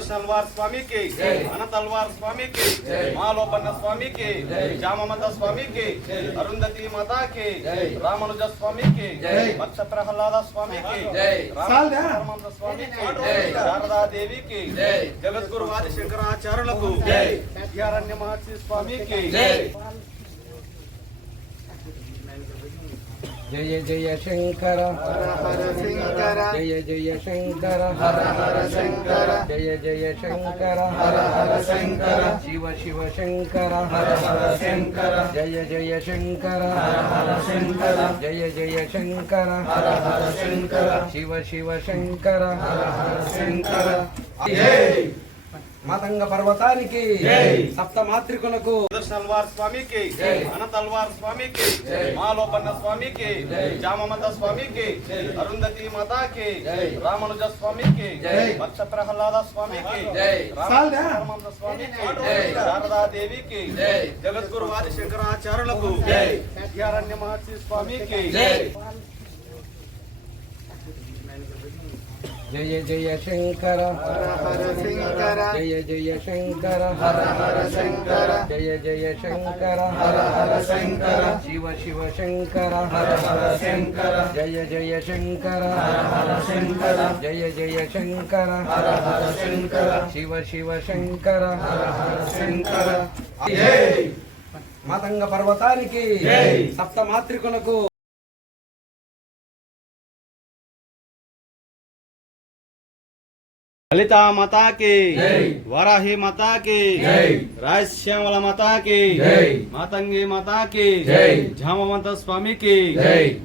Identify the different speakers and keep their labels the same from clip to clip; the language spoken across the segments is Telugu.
Speaker 1: సుదర్శనవార్ స్వామికి అనంతల్వార్ స్వామికి మాలోపన్న స్వామికి జామమంత స్వామికి అరుంధతి మాతాకి రామనుజ స్వామికి భక్త ప్రహ్లాద స్వామికి రామచంద్రమంత స్వామికి శారదాదేవికి జగద్గురు ఆది శంకరాచార్యులకు విద్యారణ్య మహర్షి స్వామికి
Speaker 2: जय जय शंकर।
Speaker 3: हर हर
Speaker 2: जय जय शंकर।
Speaker 3: हर हर शंकर।
Speaker 2: जय जय शंकर।
Speaker 3: हर हर शंकर।
Speaker 2: शिव शिव शंकर।
Speaker 3: हर हर शंकर।
Speaker 2: जय जय शंकर।
Speaker 3: हर हर शंकर।
Speaker 2: जय जय शंकर।
Speaker 3: हर हर शंकर।
Speaker 2: शिव शिव शंकर।
Speaker 3: हर हर शंकर।
Speaker 2: మాతంగ పర్వతానికి. సప్త మాతృకులకు
Speaker 1: సుదర్శనవార్ స్వామికి అనంతల్వార్ స్వామికి మాలోపన్న స్వామికి జామమంత స్వామికి అరుంధతి మాతాకి రామనుజ స్వామికి భక్త ప్రహ్లాద స్వామికి రామచంద్రమంత స్వామికి శారదాదేవికి జగద్గురు ఆది శంకరాచార్యులకు విద్యారణ్య మహర్షి స్వామికి
Speaker 2: జయ జయ శంకర.
Speaker 3: హర హర శంకర.
Speaker 2: జయ జయ శంకర.
Speaker 3: హర హర శంకర.
Speaker 2: జయ జయ శంకర.
Speaker 3: హర హర శంకర.
Speaker 2: శివ శివ శంకర.
Speaker 3: హర హర శంకర.
Speaker 2: జయ జయ శంకర.
Speaker 3: హర హర శంకర.
Speaker 2: జయ జయ శంకర.
Speaker 3: హర హర శంకర.
Speaker 2: శివ శివ శంకర.
Speaker 3: హర హర శంకర.
Speaker 2: మాతంగ పర్వతానికి. సప్త
Speaker 1: ललिता माता
Speaker 3: के
Speaker 1: वराही माता
Speaker 3: के
Speaker 1: राय माता
Speaker 3: के
Speaker 1: मातंगी माता
Speaker 3: के
Speaker 1: झामवंत स्वामी
Speaker 3: के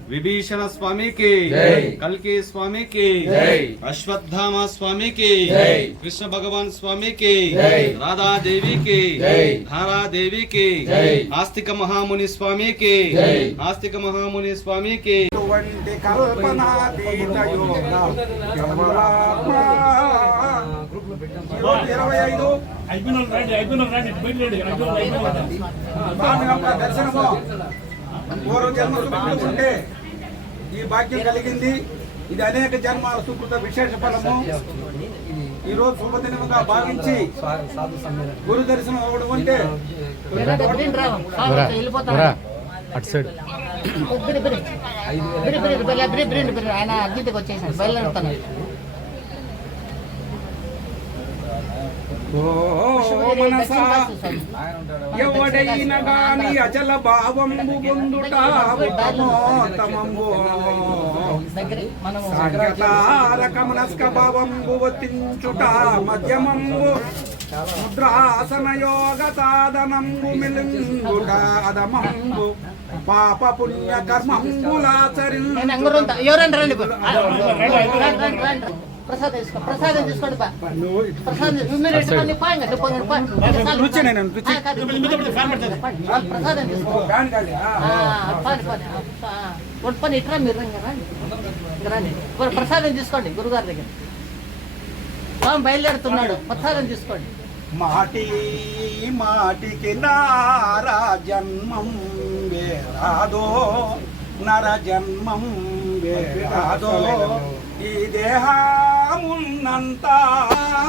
Speaker 1: विभीषण स्वामी के
Speaker 3: कल
Speaker 1: के
Speaker 3: स्वामी
Speaker 1: के
Speaker 3: अश्वत्थामा
Speaker 1: स्वामी के कृष्ण
Speaker 3: भगवान
Speaker 1: स्वामी के राधा
Speaker 2: देवी के धारा देवी के आस्तिक महामुनि
Speaker 4: स्वामी के आस्तिक महामुनि स्वामी
Speaker 2: के कल्पना పూర్వ జన్మ ఉంటే ఈ భాగ్యం కలిగింది. ఇది అనేక జన్మాల సుకృత విశేష ఫలము. ఈ రోజు శుభ దినముగా భావించి గురు దర్శనం అవ్వడం అంటే
Speaker 5: అటు సైడ్.
Speaker 6: ఆయన అగ్గితకు వచ్చేసాను బయలుదేరుతాను
Speaker 2: మనసా ఎవడైనా గాని అచల భావంబు పొందుట ఉత్తమోత్తమంబు
Speaker 6: దగ్గర మనము
Speaker 2: సాంగతారకమనస్క భావంబు వర్తించుట మధ్యమంబు. ముద్రాసన యోగ సాధనంబు మిలింగుట అదమంబు పాప పుణ్య కర్మంబులాచరి
Speaker 6: ఎవరండి రండి. ప్రసాదం తీసుకోండి గురుగారి దగ్గర. స్వామి బయలుదేరుతున్నాడు. ప్రసాదం తీసుకోండి.
Speaker 2: మాటి మాటికి నారా జన్మం వేరాదో నర జన్మం వేరాదో. ఈ దేహమున్నంత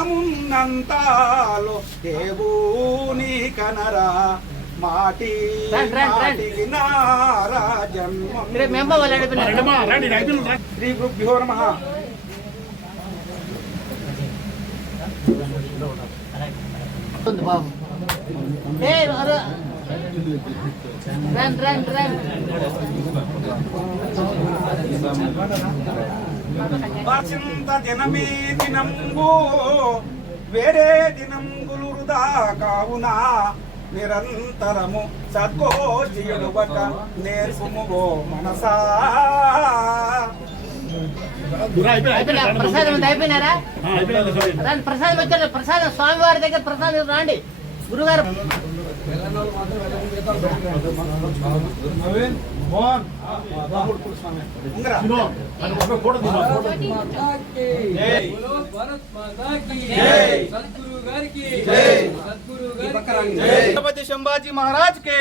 Speaker 2: మున్నంతాలో దేవుని కనరా మాటి మాటికి నమ.
Speaker 6: రన్ రన్ రన్
Speaker 2: చింత దినమే దినంబు వేరే దినంబులు వృధా కావున? నిరంతరము సద్గోచియుడువక నేర్పుము ఓ మనసా.
Speaker 6: ప్రసాదం అయిపోయినారా? ప్రసాదం వచ్చారు ప్రసాదం స్వామివారి దగ్గర ప్రసాదం రండి. గురుగారు.
Speaker 2: ఉంగరా.
Speaker 1: छत्रपति संभाजी महाराज के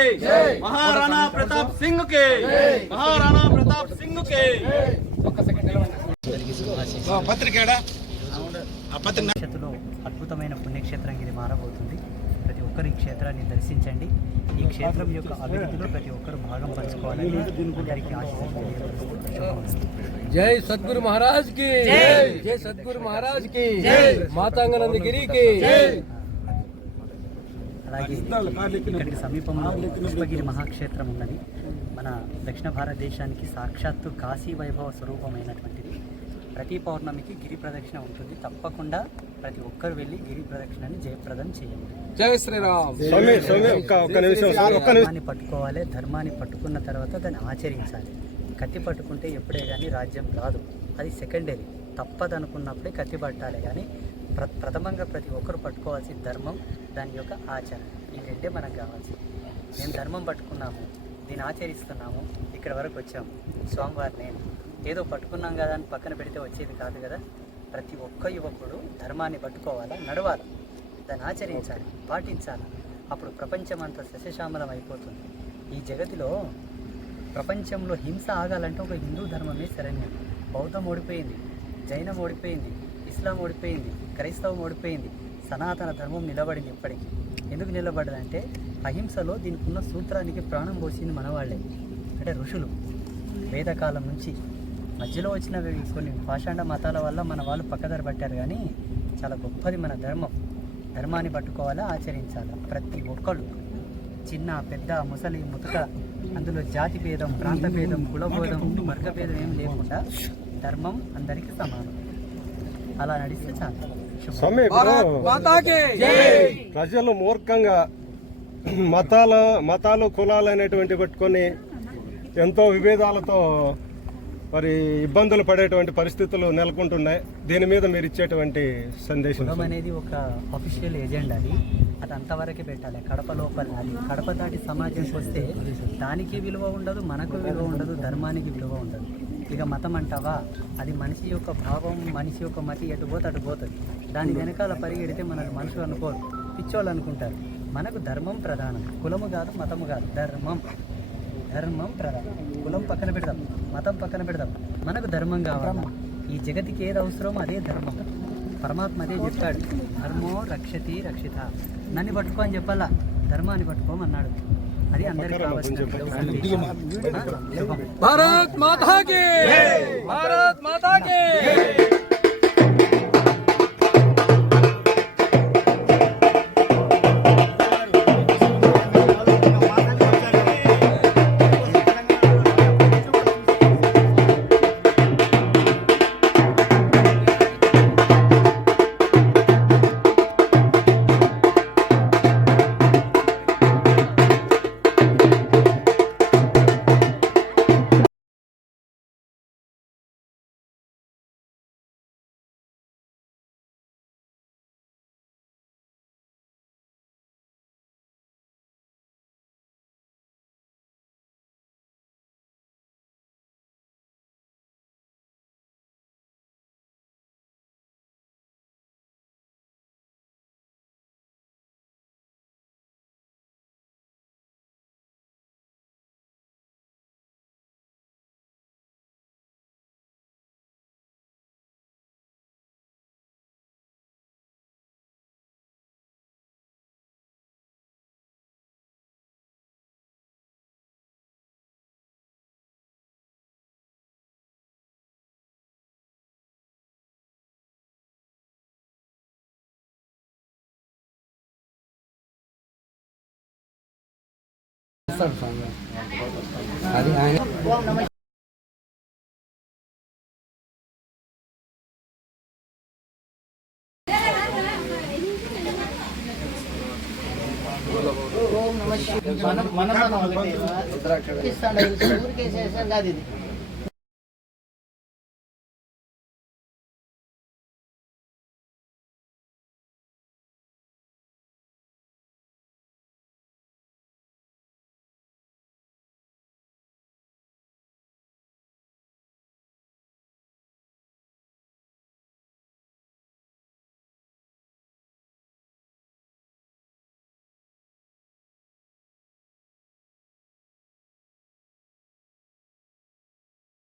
Speaker 1: महाराणा प्रताप सिंह के महाराणा प्रताप सिंह के
Speaker 2: ఆ, పత్రిక ఏడా? ఆ పత్రిక
Speaker 7: భవిష్యత్తులో అద్భుత అద్భుతమైన పుణ్యక్షేత్రంగా ఇది మారబోతుంది ప్రతి ఒక్కరు ఈ క్షేత్రాన్ని దర్శించండి. ఈ క్షేత్రం యొక్క అభివృద్ధిలో ప్రతి ఒక్కరు భాగం పంచుకోవాలని అందరికీ.
Speaker 8: జై సద్గురు మహారాజ్కి. జై. సద్గురు మహారాజ్కి. మాతాంగనంద గిరి కి.
Speaker 7: అలాగే ఇక్కడికి సమీపంలో పుష్పగిరి మహాక్షేత్రం ఉన్నది. మన దక్షిణ భారతదేశానికి సాక్షాత్తు కాశీ వైభవ స్వరూపమైనటువంటిది. ప్రతి పౌర్ణమికి గిరి ప్రదక్షిణ ఉంటుంది. తప్పకుండా ప్రతి ఒక్కరు వెళ్ళి గిరి ప్రదక్షిణని జయప్రదం చేయండి.
Speaker 8: జై శ్రీరామ్.
Speaker 7: ధర్మాన్ని పట్టుకోవాలి. ధర్మాన్ని పట్టుకున్న తర్వాత దాన్ని ఆచరించాలి. కత్తి పట్టుకుంటే ఎప్పుడే కానీ రాజ్యం రాదు. అది సెకండరీ. తప్పదనుకున్నప్పుడే కత్తి పట్టాలి కానీ ప్ర ప్రథమంగా ప్రతి ఒక్కరు పట్టుకోవాల్సిన ధర్మం దాని యొక్క ఆచరణ. ఈ రెండే మనకు కావాల్సింది. మేము ధర్మం పట్టుకున్నాము దీన్ని ఆచరిస్తున్నాము ఇక్కడ వరకు వచ్చాము. స్వామివారి నేను ఏదో పట్టుకున్నాం కదా అని పక్కన పెడితే వచ్చేది కాదు కదా. ప్రతి ఒక్క యువకుడు ధర్మాన్ని పట్టుకోవాలా? నడవాలి? దాన్ని ఆచరించాలి పాటించాలి? అప్పుడు ప్రపంచం అంతా సస్యశ్యామలం అయిపోతుంది. ఈ జగతిలో ప్రపంచంలో హింస ఆగాలంటే ఒక హిందూ ధర్మమే శరణ్యం బౌద్ధం ఓడిపోయింది జైనం ఓడిపోయింది ఇస్లాం ఓడిపోయింది క్రైస్తవం ఓడిపోయింది సనాతన ధర్మం నిలబడింది ఇప్పటికీ. ఎందుకు నిలబడదంటే అహింసలో దీనికి ఉన్న సూత్రానికి ప్రాణం పోసింది మనవాళ్ళే అంటే ఋషులు. వేదకాలం నుంచి మధ్యలో వచ్చిన కొన్ని పాషాండ మతాల వల్ల మన వాళ్ళు పక్కదారి పట్టారు కానీ చాలా గొప్పది మన ధర్మం. ధర్మాన్ని పట్టుకోవాలా ఆచరించాలా? ప్రతి ఒక్కళ్ళు చిన్న పెద్ద ముసలి ముతక అందులో జాతి భేదం ప్రాంత భేదం కుల భేదం వర్గ భేదం ఏం లేకుండా ధర్మం అందరికీ సమానం. అలా నడిస్తే చాలు.
Speaker 9: ప్రజలు మూర్ఖంగా మతాల మతాలు కులాలు అనేటువంటి పెట్టుకొని ఎంతో విభేదాలతో మరి ఇబ్బందులు పడేటువంటి పరిస్థితులు నెలకొంటున్నాయి. దీని మీద మీరు ఇచ్చేటువంటి సందేశం
Speaker 7: అనేది ఒక అఫీషియల్ ఏజెండా అది. అది అంతవరకే పెట్టాలి. కడప లోపల అది. కడప దాటి సమాజంకి వస్తే దానికి విలువ ఉండదు మనకు విలువ ఉండదు ధర్మానికి విలువ ఉండదు. ఇక మతం అంటావా? అది మనిషి యొక్క భావం మనిషి యొక్క మతి ఎటు పోతే అటు పోతుంది. దాని వెనకాల పరిగెడితే మనకు మనుషులు అనుకోరు. పిచ్చోళ్ళు అనుకుంటారు. మనకు ధర్మం ప్రధానం. కులము కాదు మతము కాదు. ధర్మం. ధర్మం ప్రధానం. కులం పక్కన పెడదాం. మతం పక్కన పెడదాం. మనకు ధర్మం కావాలి? ఈ జగతికి ఏది అవసరమో అదే ధర్మం. పరమాత్మ అదే చెప్తాడు. ధర్మో రక్షతి రక్షిత. నన్ను పట్టుకో అని చెప్పాలా? ధర్మాన్ని పట్టుకోమన్నాడు. అది అందరికీ కావాల్సిన శుభం.
Speaker 8: భారత్ మాతాకి! భారత్ మాతాకి!
Speaker 6: ఓం నమ ఓం నమ శివాయ. మనం మనం మనం ఒకటే. ఇస్తాడు, ఊరికే చేసాం కాదు ఇది